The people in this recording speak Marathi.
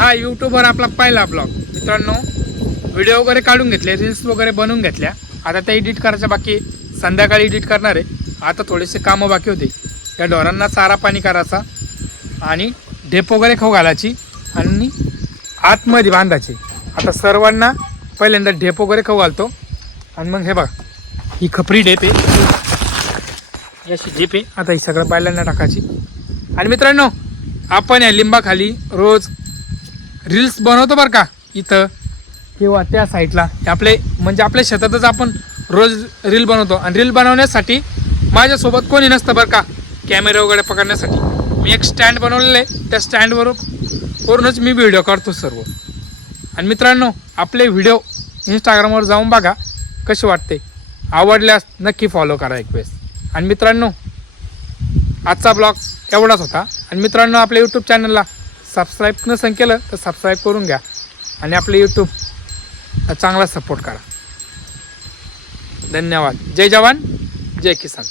हा यूट्यूबवर आपला पहिला ब्लॉग मित्रांनो. व्हिडिओ वगैरे काढून घेतले, रील्स वगैरे बनवून घेतल्या. आता त्या एडिट करायच्या बाकी, संध्याकाळी एडिट करणार आहे. आता थोडेसे कामं बाकी होते. या ढोरांना चारा पाणी करायचा आणि ढेप वगैरे खाऊ घालायची आणि आतमध्ये बांधायची. आता सर्वांना पहिल्यांदा ढेप वगैरे खाऊ घालतो आणि मग हे बघा ही खपरी ढेप आहे, याची ढेप आहे. आता ही सगळं बैलांना टाकायची. आणि मित्रांनो आपण या लिंबाखाली रोज रील्स बनवतो बरं का. इथं किंवा त्या साईडला आपले म्हणजे आपल्या शेतातच आपण रोज रील बनवतो. आणि रील बनवण्यासाठी माझ्यासोबत कोणी नसतं बरं का. कॅमेरा वगैरे पकडण्यासाठी मी एक स्टँड बनवलेलं आहे. त्या स्टँडवरूनच मी व्हिडिओ काढतो सर्व. आणि मित्रांनो आपले व्हिडिओ इंस्टाग्रामवर जाऊन बघा कसे वाटते. आवडल्यास नक्की फॉलो करा एक वेळेस. आणि मित्रांनो आजचा ब्लॉग एवढाच होता. आणि मित्रांनो आपल्या यूट्यूब चॅनलला सबस्क्राईब नसेल केलं तर सबस्क्राईब करून घ्या आणि आपले यूट्यूब चांगला सपोर्ट करा. धन्यवाद. जय जवान जय किसान.